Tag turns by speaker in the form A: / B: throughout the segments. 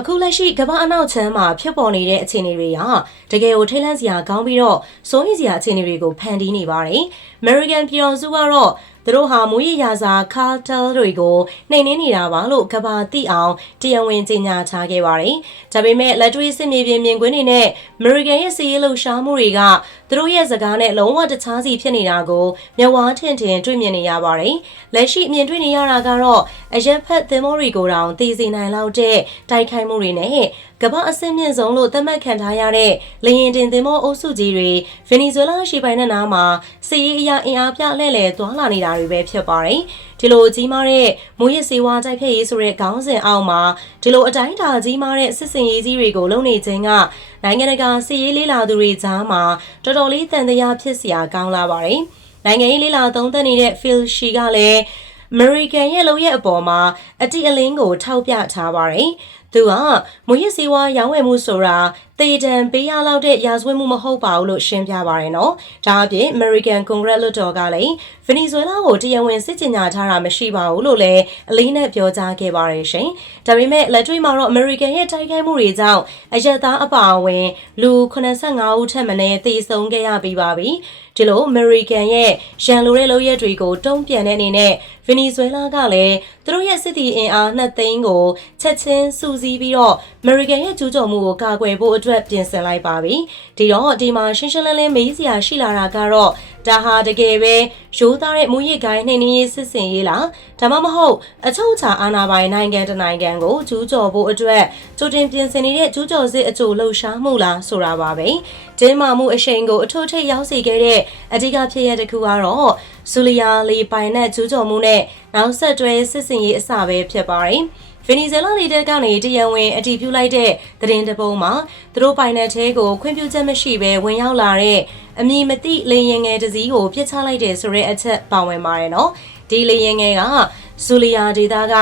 A: အခုလက်ရှိကမ္ဘာအနောက်ချမ်းမှာဖြစ်ပေါ်နေတဲ့အခြေအနေတွေဟာတကယ်ကိုထိတ်လန့်စရာကောင်းပြီးတော့စိုးရိမ်စရာအခြေအနေတွေကိုဖန်တီးနေပါတယ်။ American ပြည်တော်စုကတော့သူတို့ဟာမူရရစာကာတယ်တွေကိုနှိမ်နင်းနေတာပါလို့ကဘာတိအောင်တရားဝင်ကြေညာချခဲ့ပါတယ်။ဒါပေမဲ့လက်တွေ့စစ်မြေပြင်မြင်ကွင်းတွေနဲ့ American ရဲ့စီးရေးလှုပ်ရှားမှုတွေကသူတို့ရဲ့စကားနဲ့လုံးဝတခြားစီဖြစ်နေတာကိုမျက်ဝါးထင်ထင်တွေ့မြင်နေရပါတယ်။လက်ရှိမြင်တွေ့နေရတာကတော့အရက်ဖက်သင်္ဘောတွေကိုတောင်သိစေနိုင်လောက်တဲ့တိုက်ခိုက်မှုတွေနဲ့ကမ္ဘာအဆင့်မြင့်ဆုံးလို့သတ်မှတ်ခံထားရတဲ့လေရင်တင်သင်္ဘောအုပ်စုကြီးတွေဗင်နီဇွဲလားရှိပိုင်တဲ့နားမှာစစ်ရေးအရာအင်အားပြလှည့်လည်သွားလာနေတာတွေပဲဖြစ်ပါတယ်။ဒီလိုကြီးမားတဲ့မူရစ်စေဝါတိုက်ဖျက်ရေးဆိုတဲ့ခေါင်းစဉ်အောက်မှာဒီလိုအတိုင်းအတာကြီးမားတဲ့စစ်စင်ရေးကြီးတွေကိုလုံနေခြင်းက နိုင်ငံတကာစစ်ရေးလေးလာသူတွေကြားမှာတော်တော်လေးတန်တရားဖြစ်စရာကောင်းလာပါတယ်။နိုင်ငံရေးလေးလာသုံးသပ်နေတဲ့ Phil Shi ကလည်းအမေရိကန်ရဲ့လုံရဲ့အပေါ်မှာအတိအလင်းကိုထောက်ပြထားပါတယ်။ သူကမွေးရစီဝါရောင်းဝယ်မှုဆိုတာတေတံပေးရလောက်တဲ့ရာဇဝတ်မှုမဟုတ်ပါဘူးလို့ရှင်းပြပါရယ်နော်။ဒါအပြင် American Congress လွှတ်တော်ကလည်း Venezuela ကိုတရားဝင်စစ်ကြေညာထားတာမရှိပါဘူးလို့လည်းအလေးနဲ့ပြောကြားခဲ့ပါရယ်ရှင်။ဒါပေမဲ့လက်တွေ့မှာတော့ American ရဲ့တိုက်ခိုက်မှုတွေကြောင့်အရက်သားအပါအဝင်လူ85ဦးထက်မနည်းသေဆုံးခဲ့ရပြီးပါပြီ။ ဒီလို American ရဲ့ရန်လိုတဲ့လုပ်ရက်တွေကိုတုံ့ပြန်တဲ့အနေနဲ့ Venezuela ကလည်းသူတို့ရဲ့စစ်တီအင်အား2သိန်းကိုချက်ချင်းစုစည်းပြီးတော့ American ရဲ့ကျူးကျော်မှုကိုကာကွယ်ဖို့အတွက်ပြင်ဆင်လိုက်ပါပြီ။ဒီတော့ဒီမှာရှင်းရှင်းလင်းလင်းမေးစရာရှိလာတာကတော့ ဒါဟာတကယ်ပဲရိုးသားတဲ့မူရစ်ကိုင်းနှိမ်နင်းရေးစစ်စင်ရေးလားဒါမှမဟုတ်အချုပ်အခြာအာဏာပိုင်နိုင်ငံတနိုင်ငံကိုကျူးကျော်ဖို့အတွက်ကြိုတင်ပြင်ဆင်နေတဲ့ကျူးကျော်စစ်အကျိုးလှုပ်ရှားမှုလားဆိုတာပါပဲတင်းမာမှုအရှိန်ကိုအထိုးထိပ်ရောက်စေခဲ့တဲ့အဓိကဖြစ်ရတဲ့ခုကတော့ဇူလီယာလီပိုင်နဲ့ကျူးကျော်မှုနဲ့နောက်ဆက်တွဲစစ်စင်ရေးအစပဲဖြစ်ပါတယ် ဗင်နီဇွဲလားလေတပ်ကနေတရားဝင်အတည်ပြုလိုက်တဲ့သတင်းတပုံမှာသူတို့ပိုင်တဲ့ထဲကိုခွင့်ပြုချက်မရှိဘဲဝင်ရောက်လာတဲ့အမည်မသိလေရင်ငယ်တစ်စီးကိုပြစ်ချလိုက်တယ်ဆိုတဲ့အချက်ပါဝင်ပါတယ်နော်ဒီလေရင်ငယ်ကဇူလီယာဒေတာက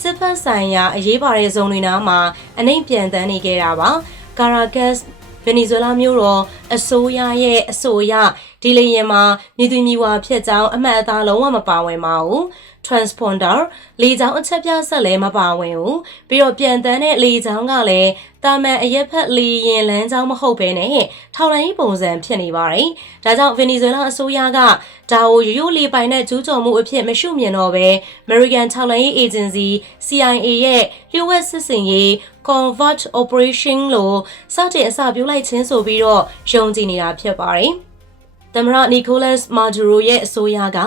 A: စစ်ဖက်ဆိုင်ရာအရေးပါတဲ့ဇုံတွေနားမှာအနှိမ့်ပြန်တန်းနေခဲ့တာပါကာရာကတ်ဗင်နီဇွဲလားမြို့တော်အစိုးရရဲ့အဆိုအရဒီလေရင်မှာမြေသူမြေဝါဖြစ်ကြောင်းအမှတ်အသားလုံးဝမပါဝင်ပါဘူး transponder လေကြောင်းအချက်ပြဆက်လည်းမပါဝင်ဘူးပြီးတော့ပြန်တန်းတဲ့လေကြောင်းကလည်းတာမန်အရက်ဖက်လေရင်လမ်းကြောင်းမဟုတ်ဘဲနဲ့ထောက်လိုင်းပုံစံဖြစ်နေပါတယ်ဒါကြောင့်ဗင်နီဇွဲလားအစိုးရကဒါကိုရိုးရိုးလေးပိုင်တဲ့ကျူးကျော်မှုအဖြစ်မရှုမြင်တော့ဘဲ American ထောက်လိုင်းရေး agency CIA ရဲ့လျှို့ဝှက်စစ်စင်ရေး convert operation လို့စတင်အစပြုလိုက်ခြင်းဆိုပြီးတော့ယုံကြည်နေတာဖြစ်ပါတယ် သမရနီကိုလတ်မာဒူရိုရဲ့အစိုးရက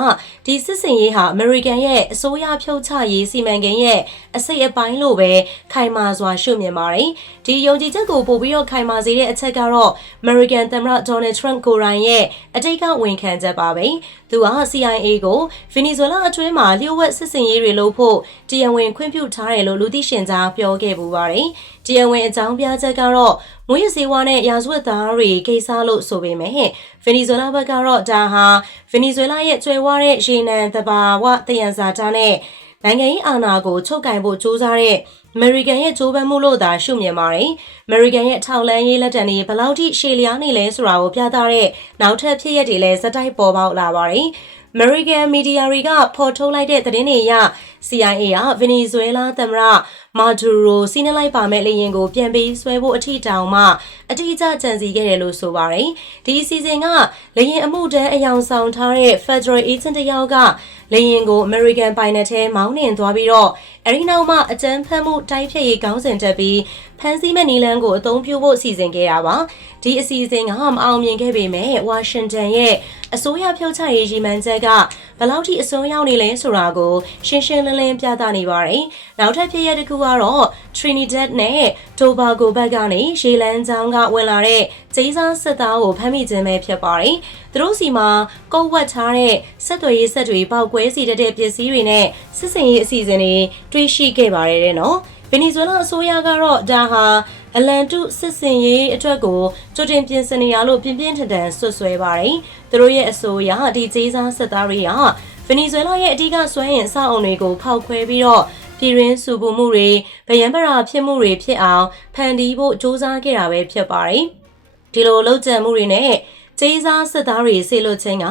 A: ဒီစစ်စင်ရေးဟာအမေရိကန်ရဲ့အစိုးရဖြုတ်ချရေးစီမံကိန်းရဲ့အစိတ်အပိုင်းလို့ပဲခိုင်မာစွာရှုမြင်ပါတယ်။ဒီယုံကြည်ချက်ကိုပို့ပြီးတော့ခိုင်မာစေတဲ့အချက်ကတော့ American သမ္မတ Donald Trump ကိုယ်တိုင်ရဲ့အတိတ်ကဝန်ခံချက်ပါပဲ။သူဟာ CIA ကို Venezuela အတွင်းမှာလျှို့ဝှက်စစ်စင်ရေးတွေလုပ်ဖို့တရားဝင်ခွင့်ပြုထားတယ်လို့လူသိရှင်ကြားပြောခဲ့ပူပါတယ်။တရားဝင်အကြောင်းပြချက်ကတော့ မွေးစေဝါနဲ့ရာဇဝတ်သားတွေကိစ္စလို့ဆိုပေမဲ့ဗင်နီဇွဲလားဘက်ကတော့ဒါဟာဗင်နီဇွဲလားရဲ့ကျွဲဝါတဲ့ရေနံသဘာဝတယံဇာတာနဲ့နိုင်ငံရေးအာဏာကိုချုပ်ကင်ဖို့ကြိုးစားတဲ့အမေရိကန်ရဲ့ကြိုးပမ်းမှုလို့သာရှုမြင်ပါတယ်။အမေရိကန်ရဲ့ထောက်လန်းရေးလက်တံတွေဘယ်လောက်ထိရှည်လျားနေလဲဆိုတာကိုပြသတဲ့နောက်ထပ်ဖြစ်ရပ်တွေလည်းစတိုက်ပေါ်ပေါက်လာပါတယ်။ American Media တွေကဖော်ထုတ်လိုက်တဲ့သတင်းတွေအရ CIA ကဗင်နီဇွဲလားသမ္မတ မာဒူရိုစီးနှလိုက်ပါမဲ့လေရင်ကိုပြန်ပြီးဆွဲဖို့အထီတောင်မှအထီးကျကြံစီခဲ့တယ်လို့ဆိုပါတယ်။ဒီအစီအစဉ်ကလေရင်အမှုတန်းအယောင်ဆောင်ထားတဲ့ Federal Agent တယောက်ကလေရင်ကို American ပိုင်နယ်ထဲမောင်းနှင်သွားပြီးတော့အဲဒီနောက်မှအကြမ်းဖက်မှုတိုက်ဖြတ်ရေးခေါင်းစဉ်တက်ပြီးဖန်စီမဲ့နီလန်ကိုအသုံးပြုဖို့စီစဉ်ခဲ့တာပါဒီအစီအစဉ်ကမအောင်မြင်ခဲ့ပေမဲ့ဝါရှင်တန်ရဲ့အစိုးရဖြုတ်ချရေးရည်မှန်းချက်ကဘယ်လောက်ထိအစွန်းရောက်နေလဲဆိုတာကိုရှင်းရှင်းလင်းလင်းပြသနေပါတယ်နောက်ထပ်ဖြစ်ရပ်တစ်ခုကတော့ Trinidad နဲ့ Tobago ဘက်ကနေရေလန်းချောင်းကဝင်လာတဲ့ကျိစားစစ်သားကိုဖမ်းမိခြင်းပဲဖြစ်ပါတယ်သူတို့စီမှာကုတ်ဝတ်ထားတဲ့ဆက်သွယ်ရေးဆက်တွေပေါက်ကွဲစီတတ်တဲ့ပစ္စည်းတွေနဲ့စစ်စင်ရေးအစီအစဉ်တွေတွေ့ရှိခဲ့ပါတယ်တဲ့နော်ဗင်နီဇွဲလားအစိုးရကတော့ဒါဟာအလန်တုစစ်စင်ရေးအတွက်ကိုကြိုတင်ပြင်ဆင်နေရလို့ပြင်းပြင်းထန်ထန်ဆွဆွဲပါတယ်။သူတို့ရဲ့အဆိုအရဒီကြေးစားစစ်သားတွေကဗင်နီဇွဲလားရဲ့အဓိကစွမ်းအင်အဆောက်အုံတွေကိုဖောက်ခွဲပြီးတော့ ပြည်ရင်းစုပူမှုတွေဗယံပရာဖြစ်မှုတွေဖြစ်အောင်ဖန်တီးဖို့စူးစမ်းခဲ့တာပဲဖြစ်ပါတယ်။ဒီလိုလှုပ်ကြံမှုတွေနဲ့ကျေးစားစစ်သားတွေဆေလွတ်ခြင်းက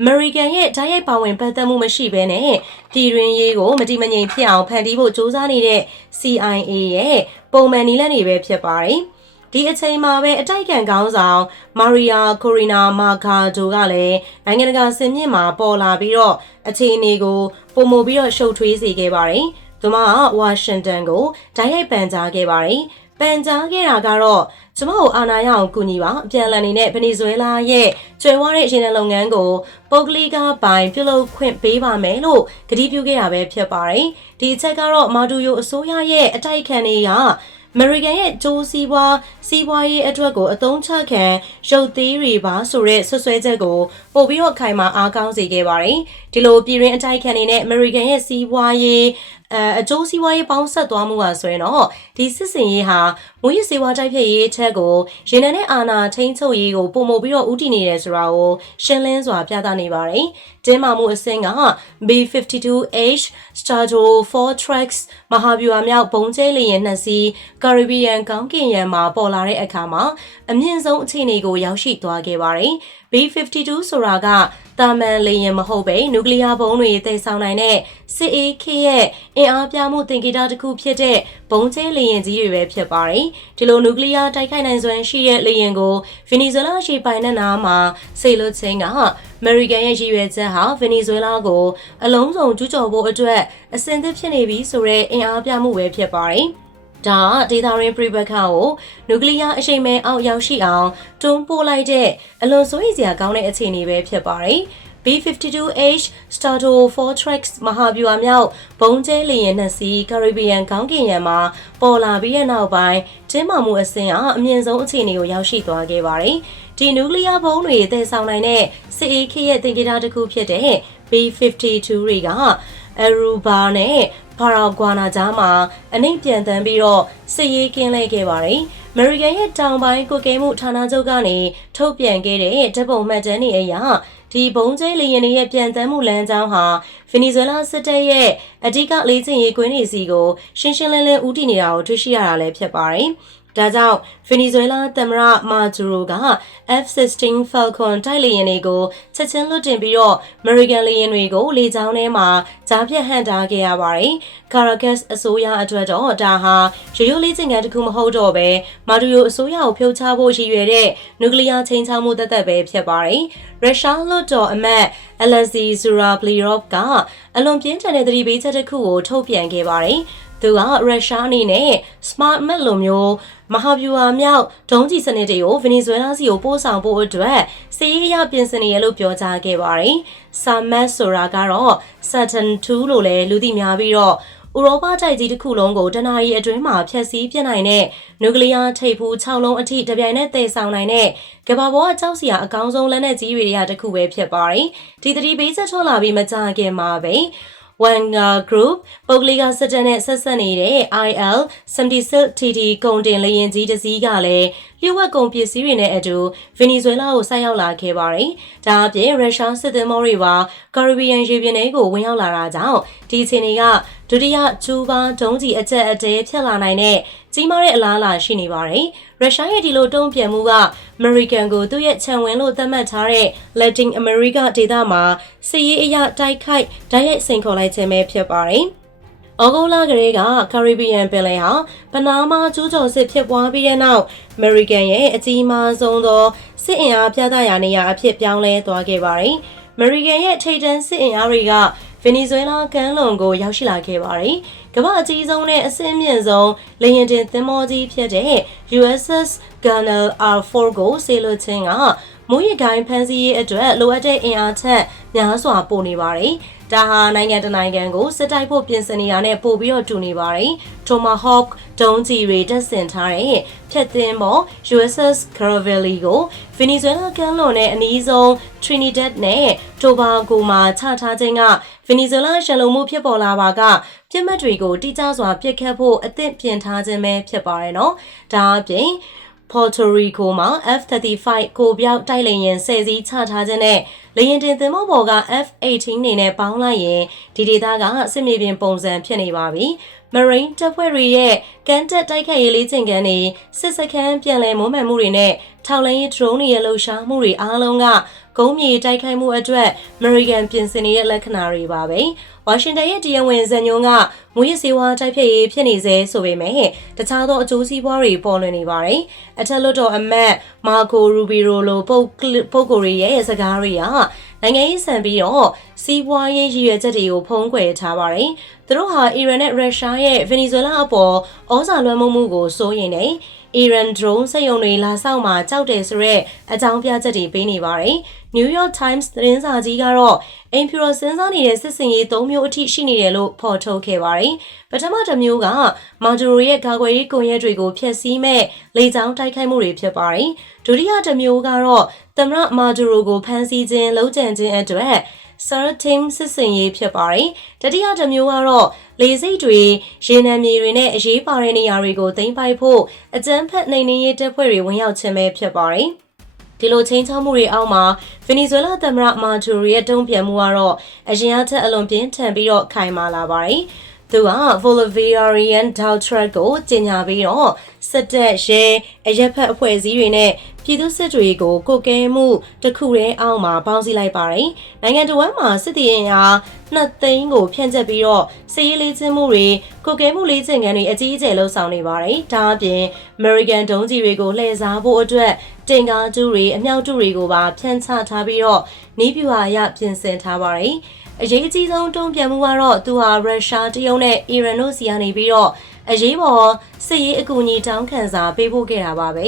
A: American ရဲ့တိုက်ရိုက်ပါဝင်ပတ်သက်မှုမရှိဘဲနဲ့ပြည်တွင်းရေးကိုမတိမငြိမ်ဖြစ်အောင်ဖန်တီးဖို့စူးစမ်းနေတဲ့ CIA ရဲ့ပုံမှန်နည်းလမ်းတွေပဲဖြစ်ပါတယ်။ဒီအချိန်မှာပဲအတိုက်ခံကောင်းဆောင်မာရီယာကိုရီနာမာဂါဒိုကလည်းနိုင်ငံတကာစင်မြင့်မှာပေါ်လာပြီးတော့အခြေအနေကိုပုံမပြီးတော့ရှုပ်ထွေးစေခဲ့ပါတယ်။ သူမကဝါရှင်တန်ကိုဓာတ်ရိုက်ပန်ကြားခဲ့ပါတယ်။ပန်ကြားခဲ့တာကတော့ကျမတို့အာဏာရအောင်ကူညီပါအပြန်အလှန်နေနဲ့ဗနီဇွဲလားရဲ့ကျွဲဝါတဲ့ရှင်တဲ့လုပ်ငန်းကိုပုဂ္ဂလိကပိုင်ပြုလုပ်ခွင့်ပေးပါမယ်လို့ကတိပြုခဲ့တာပဲဖြစ်ပါတယ်။ဒီအချက်ကတော့မာဒူယိုအစိုးရရဲ့အတိုက်ခံတွေကအမေရိကန်ရဲ့ကြိုးစည်းပွားစီးပွားရေးအတွက်ကိုအသုံးချခံရုပ်သေးတွေပါဆိုတဲ့ဆွဆွဲချက်ကိုပို့ပြီးတော့ခိုင်မာအားကောင်းစေခဲ့ပါတယ်။ဒီလိုပြည်တွင်းအတိုက်ခံတွေနဲ့အမေရိကန်ရဲ့စီးပွားရေး အဲအကျိုးစီးပွားရေးပေါင်းဆက်သွားမှုပါဆိုရင်တော့ဒီစစ်စင်ရေးဟာမွေးစေဝါတိုက်ဖြတ်ရေးအချက်ကိုရင်းနှံတဲ့အာဏာထိန်းချုပ်ရေးကိုပုံမပြီးတော့ဥတည်နေတယ်ဆိုတာကိုရှင်းလင်းစွာပြသနေပါတယ်။တင်းမာမှုအဆင့်က B52H Strato 4 Tracks မဟာဗျူဟာမြောက်ဘုံကျဲလေယာဉ်နှစ်စီး Caribbean ကောင်းကင်ယံမှာပေါ်လာတဲ့အခါမှာအမြင့်ဆုံးအခြေအနေကိုရောက်ရှိသွားခဲ့ပါတယ်။ B52 ဆိုတာကတာမန်လေယာဉ်မဟုတ်ပဲနျူကလ িয়ার ဘုံတွေတိတ်ဆောင်နိုင်တဲ့စစ်အေးခေတ်ရဲ့အင်အားပြမှုသင်္ကေတတစ်ခုဖြစ်တဲ့ဘုံကျဲလေယာဉ်ကြီးတွေပဲဖြစ်ပါတယ်။ဒီလိုနျူကလ িয়ার တိုက်ခိုက်နိုင်စွမ်းရှိတဲ့လေယာဉ်ကိုဗင်နီဇွဲလားရှေပိုင်နဲ့နားမှာဆေလွတ်ချင်းကအမေရိကန်ရဲ့ရည်ရွယ်ချက်ဟာဗင်နီဇွဲလားကိုအလုံးစုံကျူးကျော်ဖို့အတွက်အဆင်သင့်ဖြစ်နေပြီဆိုတဲ့အင်အားပြမှုပဲဖြစ်ပါတယ်။ ဒါဒေတာရင်းပြိပခါကိုနျူကလ িয়ার အရှိန်မဲအောက်ရောက်ရှိအောင်တွန်းပို့လိုက်တဲ့အလွန်စိုးရိမ်စရာကောင်းတဲ့အခြေအနေပဲဖြစ်ပါတယ်။ B52H Strato 4 Tracks မဟာဗျူဟာမြောက်ဘုံကျဲလေယာဉ်နှစ်စီး Caribbean ကောင်းကင်ယံမှာပေါ်လာပြီးတဲ့နောက်ပိုင်းကျင်းမာမှုအဆင့်အားအမြင့်ဆုံးအခြေအနေကိုရောက်ရှိသွားခဲ့ပါတယ်။ဒီနျူကလ িয়ার ဘုံတွေတည်ဆောင်နိုင်တဲ့စစ်အေးခေတ်ရဲ့သင်္ကေတတစ်ခုဖြစ်တဲ့ B52 တွေကအရူဘာနဲ့ ပါရာဂွာနာကြားမှာအနှိမ့်ပြန်တန်းပြီးတော့စစ်ရေးကင်းလဲခဲ့ပါတယ်။အမေရိကန်ရဲ့တောင်ပိုင်းကိုကဲမှုဌာနချုပ်ကနေထုတ်ပြန်ခဲ့တဲ့ဓာတ်ပုံမှတ်တမ်းတွေအရဒီဘုံကျဲလေယာဉ်တွေရဲ့ပြန်တမ်းမှုလမ်းကြောင်းဟာဗင်နီဇွဲလားစစ်တပ်ရဲ့အဓိကလေးချင်ရေးကွင်းတွေစီကိုရှင်းရှင်းလင်းလင်းဦးတည်နေတာကိုတွေ့ရှိရတာလည်းဖြစ်ပါတယ်။ ဒါကြောင့်ဗင်နီဇွဲလားသမ္မတမာဂျူရိုက F-16 Falcon တိုက်လေယာဉ်တွေကိုချက်ချင်းလွတ်တင်ပြီးတော့ American လေယာဉ်တွေကိုလေကြောင်းထဲမှာကြားပြတ်ဟန်တာခဲ့ရပါတယ်။ Caracas အစိုးရအတွက်တော့ဒါဟာရိုးရိုးလေးကျင်ကန်တစ်ခုမဟုတ်တော့ပဲမာဒူယိုအစိုးရကိုဖြုတ်ချဖို့ရည်ရွယ်တဲ့နျူကလ িয়ার ချိန်ချောက်မှုတသက်ပဲဖြစ်ပါတယ်။ရုရှားလွှတ်တော်အမတ် Alexei Zurablirov ကအလွန်ပြင်းထန်တဲ့သတိပေးချက်တစ်ခုကိုထုတ်ပြန်ခဲ့ပါတယ်။ သူကရုရှားအနေနဲ့ Smart Met လိုမျိုးမဟာဗျူဟာမြောက်ဒုံးကျည်စနစ်တွေကိုဗင်နီဇွဲလားစီကိုပို့ဆောင်ဖို့အတွက်စီးရီးယားပြင်ဆင်နေရလို့ပြောကြားခဲ့ပါတယ်။ Samet ဆိုတာကတော့ Saturn 2လို့လည်းလူသိများပြီးတော့ဥရောပတိုက်ကြီးတစ်ခုလုံးကိုတနအီအတွင်းမှာဖျက်ဆီးပြနိုင်တဲ့နျူကလ িয়ার ထိပ်ဖူး6လုံးအထိတပြိုင်နက်တည်ဆောင်နိုင်တဲ့ကမ္ဘာပေါ်ကကြောက်စရာအကောင်းဆုံးလက်နက်ကြီးတွေရာတစ်ခုပဲဖြစ်ပါတယ်။ဒီသတိပေးချက်ထွက်လာပြီးမကြခင်မှာပဲ Wanga Group ပုဂ္ဂလိကစစ်တပ်နဲ့ဆက်ဆက်နေတဲ့ IL 76 TT ကုန်တင်လေယာဉ်ကြီးတစ်စီးကလည်းလျှို့ဝှက်ကုန်ပစ္စည်းတွေနဲ့အတူဗင်နီဇွဲလားကိုဆိုက်ရောက်လာခဲ့ပါတယ်။ဒါအပြင်ရုရှားစစ်သင်္ဘောတွေပါကာရစ်ဘီယန်ရေပြင်ထဲကိုဝင်ရောက်လာတာကြောင့်ဒီအချိန်တွေက ဒုတိယကျူးဘာဒုံးကြီးအကျက်အတဲဖြစ်လာနိုင်တဲ့ကြီးမားတဲ့အလားအလာရှိနေပါတယ်။ရုရှားရဲ့ဒီလိုတုံ့ပြန်မှုကအမေရိကန်ကိုသူ့ရဲ့ခြံဝင်လို့သတ်မှတ်ထားတဲ့ Latin America ဒေသမှာစစ်ရေးအရတိုက်ခိုက်ဓာတ်ရိုက်စိန်ခေါ်လိုက်ခြင်းပဲဖြစ်ပါတယ်။ဩဂုတ်လကလေးကကာရစ်ဘီယန်ပင်လယ်ဟာပနားမားကျူးကျော်စစ်ဖြစ်ပွားပြီးတဲ့နောက်အမေရိကန်ရဲ့အကြီးမားဆုံးသောစစ်အင်အားပြသရာနေရာအဖြစ်ပြောင်းလဲသွားခဲ့ပါတယ်။အမေရိကန်ရဲ့ထိပ်တန်းစစ်အင်အားတွေက ဗင်နီဇွဲလားကမ်းလွန်ကိုရောက်ရှိလာခဲ့ပါတယ်။ကမ္ဘာအကြီးဆုံးနဲ့အဆင့်မြင့်ဆုံးလေယာဉ်တင်သင်္ဘောကြီးဖြစ်တဲ့ USS Gunnell R4 ကိုဆေလွတ်ခြင်းကမူရဂိုင်းဖန်စီရေးအတွက်လိုအပ်တဲ့အင်အားထက်များစွာပို့နေပါတယ်။ ဒါဟာနိုင်ငံတနိုင်ငံကိုစစ်တိုက်ဖို့ပြင်ဆင်နေတာနဲ့ပို့ပြီးတော့တူနေပါတယ်။ Tomahawk ဒုံးကျည်တွေတပ်ဆင်ထားတဲ့ဖြတ်သင်းပေါ် USS Caravelli ကိုဗင်နီဇွဲလားကမ်းလွန်နဲ့အနီးဆုံး Trinidad နဲ့ Tobago မှာချထားခြင်းကဗင်နီဇွဲလားရှယ်လုံမှုဖြစ်ပေါ်လာပါကပြစ်မှတ်တွေကိုတိကျစွာပစ်ခတ်ဖို့အသင့်ပြင်ထားခြင်းပဲဖြစ်ပါတယ်နော်။ဒါအပြင် Puerto Rico မှာ F-35 ကိုပြောက်တိုက်လေယာဉ်ဆယ်စီးချထားခြင်းနဲ့လေယာဉ်တင်သင်္ဘောပေါ်က F-18 နေနဲ့ပေါင်းလိုက်ရင်ဒီဒေသကစစ်မြေပြင်ပုံစံဖြစ်နေပါပြီ။ Marine တပ်ဖွဲ့တွေရဲ့ကန်တက်တိုက်ခိုက်ရေးလေ့ကျင့်ခန်းတွေစစ်စခန်းပြန်လည်မွမ်းမံမှုတွေနဲ့ထောက်လိုင်းရေး drone တွေရဲ့လှုပ်ရှားမှုတွေအားလုံးကကုန်းမြေတိုက်ခိုက်မှုအတွက် American ပြင်ဆင်နေတဲ့လက္ခဏာတွေပါပဲ။ ဝါရှင်တန်ရဲ့တရားဝင်ဇန်ညွန်းကမူရစ်စေဝါတိုက်ဖြတ်ရေးဖြစ်နေစေဆိုပေမဲ့တခြားသောအကျိုးစီးပွားတွေပေါ်လွင်နေပါတယ်။အထက်လွှတ်တော်အမတ်မာကိုရူဘီရိုလိုပုတ်ပုတ်ကိုရီရဲ့စကားတွေကနိုင်ငံရေးဆန်ပြီးတော့စီးပွားရေးရည်ရွယ်ချက်တွေကိုဖုံးကွယ်ထားပါတယ်။သူတို့ဟာအီရန်နဲ့ရုရှားရဲ့ဗင်နီဇွဲလားအပေါ်ဩဇာလွှမ်းမိုးမှုကိုစိုးရိမ်နေ။ Iran drone စက်ရုံတွေလာဆောက်မှာကြောက်တယ်ဆိုရက်အကြောင်းပြချက်တွေပေးနေပါတယ်။ New York Times သတင်းစာကြီးကတော့အိမ်ဖြူတော်စဉ်းစားနေတဲ့စစ်စင်ရေး၃မျိုးအထိရှိနေတယ်လို့ဖော်ထုတ်ခဲ့ပါတယ်။ပထမတစ်မျိုးကမာဒူရိုရဲ့ကာကွယ်ရေးကွန်ရက်တွေကိုဖျက်ဆီးမဲ့လေကြောင်းတိုက်ခိုက်မှုတွေဖြစ်ပါတယ်။ဒုတိယတစ်မျိုးကတော့သမ္မတမာဒူရိုကိုဖမ်းဆီးခြင်းလုံးကျန်ခြင်းအတွက် Sartim စစ်စင်ရေးဖြစ်ပါတယ်။တတိယတစ်မျိုးကတော့လေစိတ်တွေရေနံမြေတွေနဲ့အရေးပါတဲ့နေရာတွေကိုသိမ်းပိုက်ဖို့အကြမ်းဖက်နှိမ်နင်းရေးတပ်ဖွဲ့တွေဝင်ရောက်ခြင်းပဲဖြစ်ပါတယ်။ဒီလိုချင်းချောက်မှုတွေအောက်မှာဗင်နီဇွဲလားသမ္မတမာဒူရီရဲ့တုံ့ပြန်မှုကတော့အရင်အထက်အလွန်ပြင်းထန်ပြီးတော့ခိုင်မာလာပါတယ်။ သူက Bolivarian Doutrad ကိုကျင်ညာပြီးတော့စစ်တပ်ရဲအရက်ဖက်အဖွဲ့အစည်းတွေနဲ့ပြည်သူစစ်တွေကိုကိုကဲမှုတစ်ခုတည်းအောက်မှာပေါင်းစည်းလိုက်ပါတယ်။နိုင်ငံတော်ဝန်မှာစစ်တီရင်အားနှစ်သိန်းကိုဖြန့်ကျက်ပြီးတော့စစ်ရေးလေးချင်းမှုတွေကိုကဲမှုလေးချင်းကန်တွေအကြီးအကျယ်လှုပ်ဆောင်နေပါတယ်။ဒါအပြင် American ဒုံးကြီးတွေကိုလှည့်စားဖို့အတွက်တင်ကားကျူးတွေအမြောက်တူတွေကိုပါဖြန့်ချထားပြီးတော့နီးပြူဟာရပြင်ဆင်ထားပါတယ်။ အရေးအကြီးဆုံးတုံ့ပြန်မှုကတော့သူဟာရုရှားတရုတ်နဲ့အီရန်တို့စီကနေပြီးတော့အရေးပေါ်စစ်ရေးအကူအညီတောင်းခံစာပေးပို့ခဲ့တာပါပဲ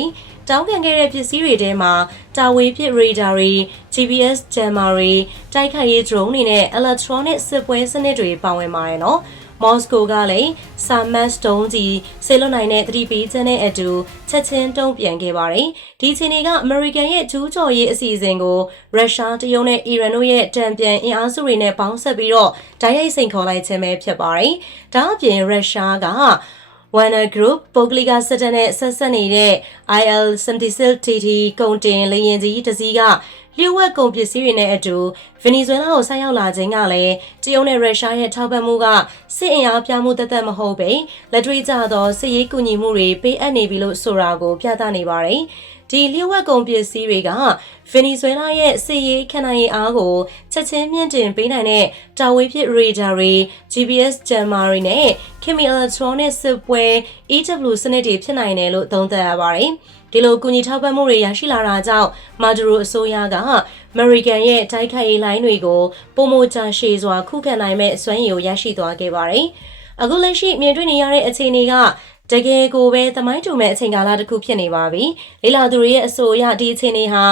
A: တောင်းခံခဲ့တဲ့ပစ္စည်းတွေထဲမှာတာဝေးပစ်ရေဒါတွေ GPS jammer တွေတိုက်ခိုက်ရေး drone တွေနဲ့ electronic စစ်ပွဲစနစ်တွေပါဝင်ပါတယ်နော် မော်စကိုကလည်းဆာမတ်စ်တုံးကြီးဆေလွတ်နိုင်တဲ့သတိပေးချက်နဲ့အတူချက်ချင်းတုံ့ပြန်ခဲ့ပါတယ်။ဒီချိန်တွေကအမေရိကန်ရဲ့ကျူးကျော်ရေးအစီအစဉ်ကိုရုရှားတရုတ်နဲ့အီရန်တို့ရဲ့တံပြန်အင်အားစုတွေနဲ့ပေါင်းဆက်ပြီးတော့ဓာတ်ရိုက်စိန်ခေါ်လိုက်ခြင်းပဲဖြစ်ပါတယ်။ဒါအပြင်ရုရှားက Warner Group ပုဂ္ဂလိကစစ်တပ်နဲ့ဆက်ဆက်နေတဲ့ IL-76TT ကုန်တင်လေယာဉ်ကြီးတစ်စီးကလျှို့ဝှက်ကုန်ပစ္စည်းတွေနဲ့အတူဗင်နီဇွဲလားကိုဆိုက်ရောက်လာခြင်းကလည်းတရုတ်နဲ့ရုရှားရဲ့ထောက်ပံ့မှုကစစ်အင်အားပြမှုတသက်မဟုတ်ပေလက်တွေ့ကျသောစစ်ရေးကူညီမှုတွေပေးအပ်နေပြီလို့ဆိုတာကိုပြသနေပါတယ်။ ဒီလျှို့ဝှက်ကုန်ပစ္စည်းတွေကဗင်နီဇွဲလားရဲ့စစ်ရေးခဏရေးအားကိုချက်ချင်းမြင့်တင်ပေးနိုင်တဲ့တာဝေးဖြစ်ရေဒါတွေ GPS jammer တွေနဲ့ Chemi Electronic စစ်ပွဲ EW စနစ်တွေဖြစ်နိုင်တယ်လို့သုံးသပ်ရပါတယ်။ဒီလိုကူညီထောက်ပံ့မှုတွေရရှိလာတာကြောင့်မာဒူရိုအစိုးရကအမေရိကန်ရဲ့တိုက်ခိုက်ရေးလိုင်းတွေကိုပုံမချရှည်စွာခုခံနိုင်မဲ့စွမ်းရည်ကိုရရှိသွားခဲ့ပါတယ်။အခုလက်ရှိမြင်တွေ့နေရတဲ့အခြေအနေက တကယ်ကိုပဲသမိုင်းတူမဲ့အချိန်ကာလတစ်ခုဖြစ်နေပါပြီ။လေးလာသူတွေရဲ့အဆိုအရဒီအခြေအနေဟာ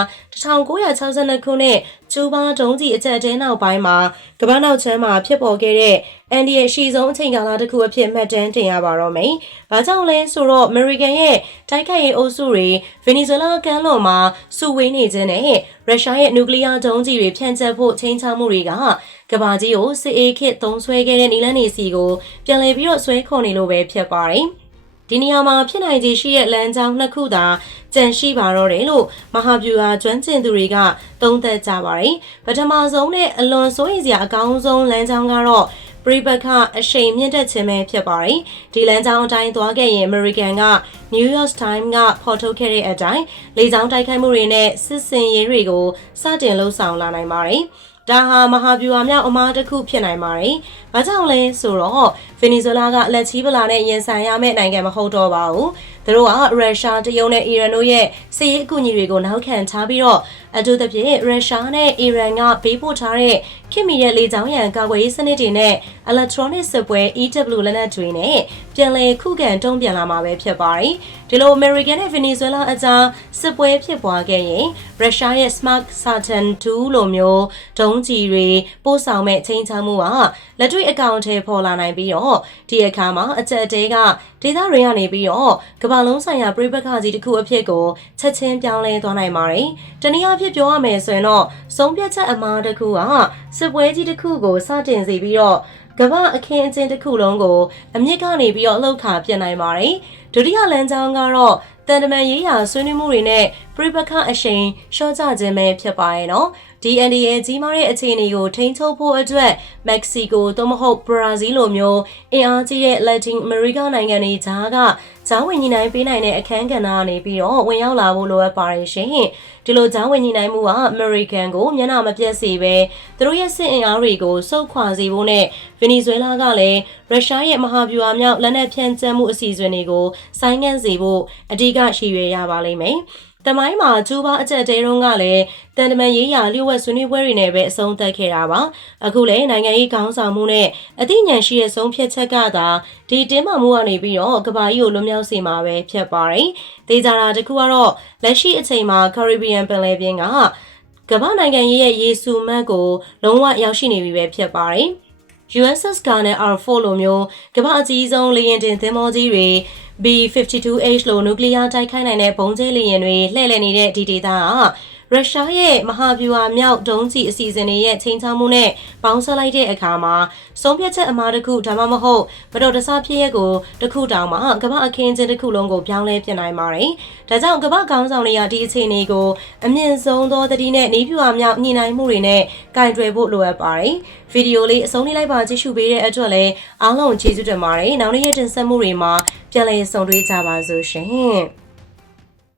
A: 1962ခုနှစ်ကျူးဘာဒုံးကြီးအကြက်တဲနောက်ပိုင်းမှာကမ္ဘာနောက်ချမ်းမှာဖြစ်ပေါ်ခဲ့တဲ့အန်ဒီရဲ့ရှီဆုံးအချိန်ကာလတစ်ခုအဖြစ်မှတ်တမ်းတင်ရပါတော့မယ်။ဘာကြောင့်လဲဆိုတော့အမေရိကန်ရဲ့တိုက်ခိုက်ရေးအုပ်စုတွေဗင်နီဇွဲလားကမ်းလွန်မှာစုဝေးနေခြင်းနဲ့ရုရှားရဲ့နျူကလ িয়ার ဒုံးကြီးတွေဖြန့်ကျက်ဖို့ချိန်ချမှုတွေကကဘာကြီးကိုစစ်အေးခစ်သုံးဆွဲခဲ့တဲ့နီလန်းနေစီကိုပြန်လည်ပြီးတော့ဆွဲခေါ်နေလို့ပဲဖြစ်ပါတယ်။ ဒီနေရာမှာဖြစ်နိုင်ခြေရှိတဲ့လမ်းကြောင်းနှစ်ခုသာကြန့်ရှိပါတော့တယ်လို့မဟာဗျူဟာကျွမ်းကျင်သူတွေကသုံးသပ်ကြပါတယ်။ပထမဆုံးနဲ့အလွန်စိုးရိမ်စရာအကောင်းဆုံးလမ်းကြောင်းကတော့ပရိပခအရှိန်မြင့်တက်ခြင်းပဲဖြစ်ပါတယ်။ဒီလမ်းကြောင်းအတိုင်းသွားခဲ့ရင် American က New York Times ကဖော်ထုတ်ခဲ့တဲ့အတိုင်းလေကြောင်းတိုက်ခိုက်မှုတွေနဲ့စစ်စင်ရေးတွေကိုစတင်လှုပ်ဆောင်လာနိုင်ပါတယ်။ ဒါဟာမဟာဗျူဟာမြောက်အမားတစ်ခုဖြစ်နိုင်ပါတယ်။ဘာကြောင့်လဲဆိုတော့ဗင်နီဇွဲလားကလက်ချီးပလာနဲ့ရင်ဆိုင်ရမယ့်နိုင်ငံမဟုတ်တော့ပါဘူး။သူတို့ကရုရှားတရုတ်နဲ့အီရန်တို့ရဲ့စစ်ရေးအကူအညီတွေကိုနောက်ခံထားပြီးတော့အထူးသဖြင့်ရုရှားနဲ့အီရန်ကပေးပို့ထားတဲ့ခင်မီရဲ့လေကြောင်းရန်ကာကွယ်ရေးစနစ်တွေနဲ့ electronic စစ်ပွဲ EW လက်နက်တွေနဲ့ပြန်လည်ခုခံတုံ့ပြန်လာမှာပဲဖြစ်ပါတယ်။ဒီလို American နဲ့ Venezuela အကြားစစ်ပွဲဖြစ်ပွားခဲ့ရင်ရုရှားရဲ့ Smart Saturn 2လိုမျိုးဒုံးကျည်တွေပို့ဆောင်မဲ့ချိန်ချမှုကလက်တွေ့အကောင့်ထဲပေါ်လာနိုင်ပြီးတော့ဒီအခါမှာအကြက်တဲက ဒေသတွေကနေပြီးတော့ကမ္ဘာလုံးဆိုင်ရာပြိပခါကြီးတစ်ခုအဖြစ်ကိုချက်ချင်းပြောင်းလဲသွားနိုင်ပါတယ်။တနည်းအားဖြင့်ပြောရမယ်ဆိုရင်တော့ဆုံးဖြတ်ချက်အမှားတစ်ခုကစစ်ပွဲကြီးတစ်ခုကိုစတင်စေပြီးတော့ကမ္ဘာအခင်းအကျင်းတစ်ခုလုံးကိုအမြင့်ကနေပြီးတော့အလောက်ခါပြတ်နိုင်ပါတယ်။ဒုတိယလမ်းကြောင်းကတော့တန်တမန်ရေးရာဆွေးနွေးမှုတွေနဲ့ပြိပခအရှိန်ရှော့ချခြင်းပဲဖြစ်ပါရဲ့နော်။ DND ရဲ့ကြီးမားတဲ့အခြေအနေကိုထိန်းချုပ်ဖို့အတွက်မက္ကဆီကိုသို့မဟုတ်ဘရာဇီးလိုမျိုးအင်အားကြီးတဲ့ Latin America နိုင်ငံတွေကြားကချဂျောင်းဝင်ညီနိုင်ပေးနိုင်တဲ့အခန်းကဏ္ဍကနေပြီးတော့ဝင်ရောက်လာဖို့လိုအပ်ပါတယ်ရှင်ဒီလိုဂျောင်းဝင်ညီနိုင်မှုကအမေရိကန်ကိုမျက်နှာမပြတ်စေပဲသူတို့ရဲ့စစ်အင်အားတွေကိုစုပ်ခွာစေဖို့နဲ့ဗင်နီဇွဲလားကလည်းရုရှားရဲ့မဟာဗျူဟာမြောက်လက်နက်ဖြန့်ကျက်မှုအစီအစဉ်တွေကိုဆိုင်းငံ့စေဖို့အဓိကရှေ့ရွယ်ရပါလိမ့်မယ် တမိုင်းမှာကျူးဘာအကြက်တဲတုန်းကလည်းတန်တမန်ရေးရာလျှို့ဝှက်ဆွေးနွေးပွဲတွေနဲ့ပဲအဆုံးသတ်ခဲ့တာပါအခုလည်းနိုင်ငံရေးခေါင်းဆောင်မှုနဲ့အသိဉာဏ်ရှိတဲ့ဆုံးဖြတ်ချက်ကသာဒီတင်းမာမှုကနေပြီးတော့ကဘာကြီးကိုလွတ်မြောက်စေမှာပဲဖြစ်ပါတယ်ဒေသနာတစ်ခုကတော့လက်ရှိအချိန်မှာ Caribbean ပင်လယ်ပြင်ကကမ္ဘာနိုင်ငံရေးရဲ့ရေစုမှတ်ကိုလုံးဝရောက်ရှိနေပြီပဲဖြစ်ပါတယ် USS Garner R4 လိုမျိုးကမ္ဘာအကြီးဆုံးလေယာဉ်တင်သင်္ဘောကြီးတွေ B52H လိုနျူကလ িয়ার တိုက်ခိုက်နိုင်တဲ့ဘုံကျဲလေယာဉ်တွေလှည့်လည်နေတဲ့ဒီဒေသက ရုရှားရဲ့မဟာဗျူဟာမြောက်ဒုံးကျည်အစီအစဉ်တွေရဲ့ချိန်ချောက်မှုနဲ့ပေါင်းစပ်လိုက်တဲ့အခါမှာဆုံးဖြတ်ချက်အမှားတစ်ခုဒါမှမဟုတ်မတော်တဆဖြစ်ရက်ကိုတစ်ခုတောင်မှကမ္ဘာအခင်းချင်းတစ်ခုလုံးကိုပြောင်းလဲပြနိုင်ပါတယ်။ဒါကြောင့်ကမ္ဘာခေါင်းဆောင်တွေကဒီအခြေအနေကိုအမြင့်ဆုံးသောသတိနဲ့နေပြူအမြောက်ညှိနှိုင်းမှုတွေနဲ့ကင်တွယ်ဖို့လိုအပ်ပါတယ်။ဗီဒီယိုလေးအဆုံးလေးလိုက်ပါကြည့်ရှုပေးတဲ့အတွက်လည်းအားလုံးကျေးဇူးတင်ပါတယ်။နောက်နေ့ရက်တင်ဆက်မှုတွေမှာပြန်လည်ဆုံတွေ့ကြပါစို့ရှင်။